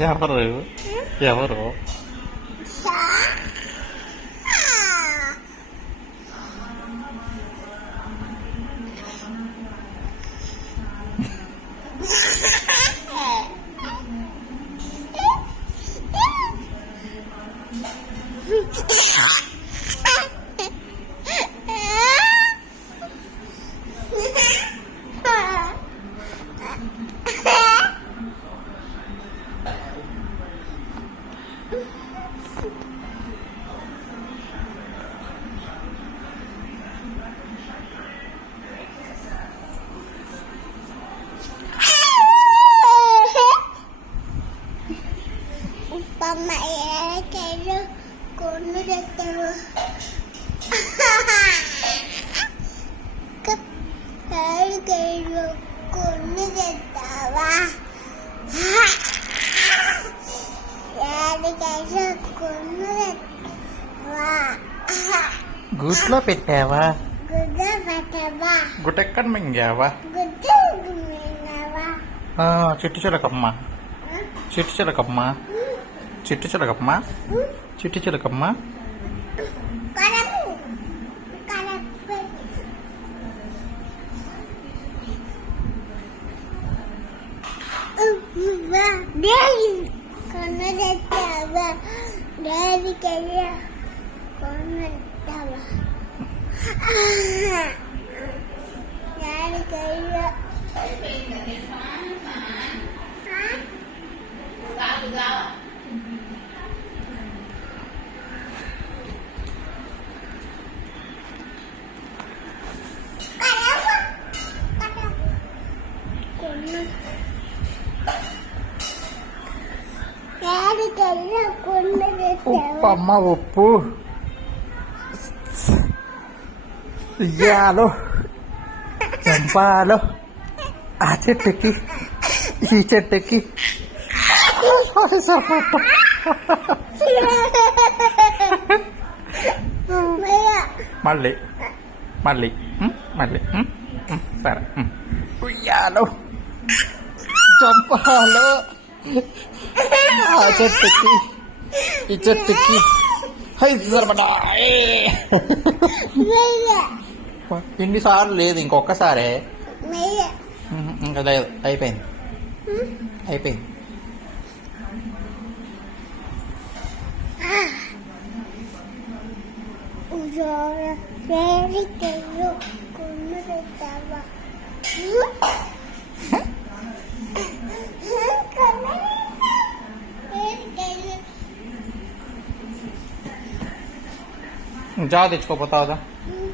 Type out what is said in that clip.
ఎవరు ఎవరు కొన్ను తెస్తావా కొన్ను తెస్తావా కొన్ను తెస్తావా గుడ్లో పెట్టావా గుడ్డ పెట్టవా గుటెక్కడ మింగావా గుడ్డ మింగావా చిట్టు చిలకమ్మ చిట్టు చిలకమ్మ చిట్టు చిలకమ్మ చిట్టు చిలకమ్మ కొన్ను తెస్తావా డాడీకి కొన్ను తెస్తావా డాడీకి ఉప్పమ్మ ఉప్పు ఇయ్యాలో చంపాలో ఆ చెట్టుకి ఈ చెట్టుకి మళ్ళీ మళ్ళీ మళ్ళీ సరే ఉయ్యాలో చంపాలో ఆ చెట్టుకి ఈ చెట్టుకి ఇన్నిసార్లు లేదు ఇంకొకసారే ఇంకా లేదు అయిపోయింది అయిపోయింది కొన్ను తెస్తావా జా తెచ్చుకోపోతావుదా